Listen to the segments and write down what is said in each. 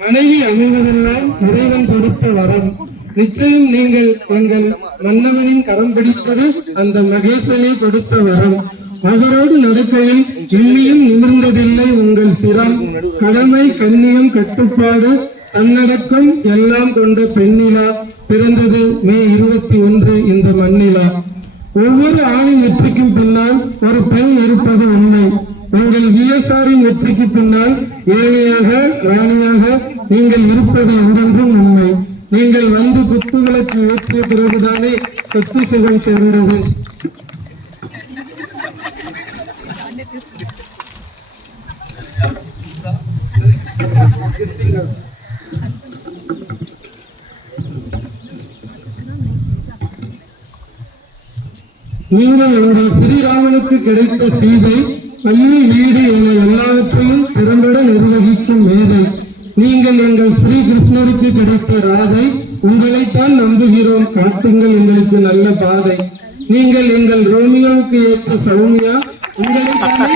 மனைவி அமைவதெல்லாம் இறைவன் கொடுத்த வரம். நிச்சயம் நீங்கள் எங்கள் மன்னவனின் கரம் பிடிப்பது அந்த மகேசனே கொடுத்த வரம். அவரோடு நடக்கையில் எண்ணியும் நிமிர்ந்ததில்லை உங்கள் சிரம். கடமை, கண்ணியம், கட்டுப்பாடு, தன்னடக்கம் எல்லாம் கொண்ட பெண்ணிலா பிறந்தது மே 21 இந்த மண்ணிலா. ஒவ்வொரு ஆணின் வெற்றிக்கும் பின்னால் ஒரு பெண் இருப்பது உண்மை. உங்கள் விஎஸ்ஆரின் வெற்றிக்கு பின்னால் ஏழையாக, ராணியாக நீங்கள் இருப்பது என்றென்றும் உண்மை. நீங்கள் வந்து குத்துவிளக்கு ஏற்றிய பிறகுதானே சொத்து சுகம் சேர்ந்தது. நீங்கள் உங்கள் ஸ்ரீராமனுக்கு கிடைத்த சீதை, பள்ளி, வீடு என எல்லாவற்றையும் திறம்பட நிர்வகிக்கும் மேதை. நீங்கள் எங்கள் ஸ்ரீ கிருஷ்ணருக்கு கிடைத்த ராதை. உங்களைத்தான் நம்புகிறோம், காட்டுங்கள் எங்களுக்கு நல்ல பாதை. நீங்கள் எங்கள் ரோமியோவுக்கு ஏற்ற சௌமியா. உங்களைத்தானே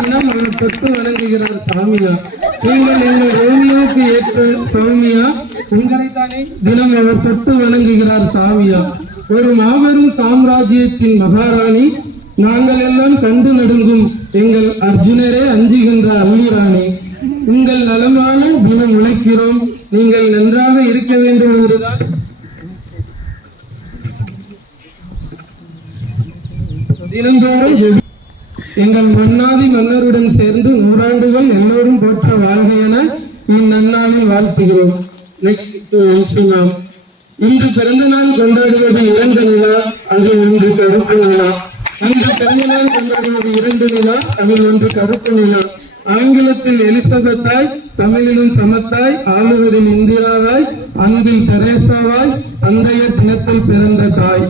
தினம் அவர் தொட்டு வணங்குகிறார் சாமியா. நீங்கள் எங்கள் ரோமியோவுக்கு ஏற்ற சௌமியா. உங்களைத்தானே தினம் அவர் தொட்டு வணங்குகிறார் சாமியா. ஒரு மாபெரும் சாம்ராஜ்யத்தின் மகாராணி. நாங்கள் எல்லாம் கண்டு நடுங்கும் எங்கள் அர்ஜுனரே அஞ்சுகின்ற அல்லிராணி. உங்கள் நலமான தினம் உழைக்கிறோம். நீங்கள் நன்றாக இருக்க வேண்டும் என்றுதான் தினந்தோறும் எங்கள் மன்னாதி மன்னருடன் சேர்ந்து 100 ஆண்டுகள் எல்லோரும் போற்ற வாழ்க என இந்நன்னாளில் வாழ்த்துகிறோம். நெக்ஸ்ட் இன்று பிறந்த நாள் கொண்டாடுவது 2 நிலா, அது 1 கருப்பு நிலா. அன்று பிறந்த நாள் கொண்டாடுவது 2 நிலா, அதில் 1 கருப்பு நிலா. ஆங்கிலத்தில் எலிசபெத்தாய், தமிழிலும் சமத்தாய், ஆளுவதில் இந்திராவாய், அன்பில் தெரேசாவாய், தந்தையர் தினத்தில் பிறந்த தாய்.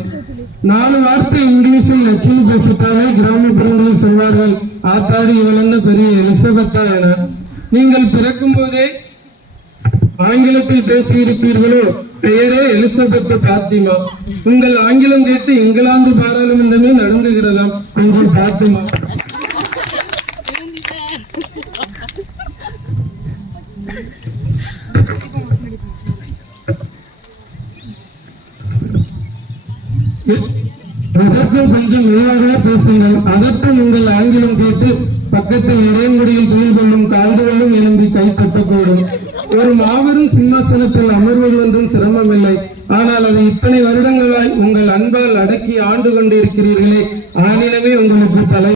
4 வார்த்தை இங்கிலீஷில் லட்சுமி பேசிட்டாலே கிராமப்புறங்களில் சொல்வார்கள், ஆத்தாடி இவள் என்ன பெரிய எலிசபெத்தா என. நீங்கள் பிறக்கும் போதே ஆங்கிலத்தில் பேசியிருப்பீர்களோ? பெயரே எலிசபெத் பாத்திமா. உங்கள் ஆங்கிலம் கேட்டு இங்கிலாந்து பாராளுமன்றமே நடந்துகிறதாம், கொஞ்சம் பாத்திமா. அதற்கும் கொஞ்சம் மெதுவாக பேசுங்கள். அதற்கும் உங்கள் ஆங்கிலம் கேட்டு பக்கத்தில் இறைமுடியில் தொழில் கொள்ளும் கால்களும் எழும்பி கைப்பற்றக்கூடும். ஒரு மாபெரும் சிம்மாசனத்தில் அமர்வது ஒன்றும் சிரமமில்லை. ஆனால் அதை இத்தனை வருடங்களாய் உங்கள் அன்பால் அடக்கி ஆண்டு கொண்டிருக்கிறீர்களே, ஆனினமே உங்களுக்கு தலை.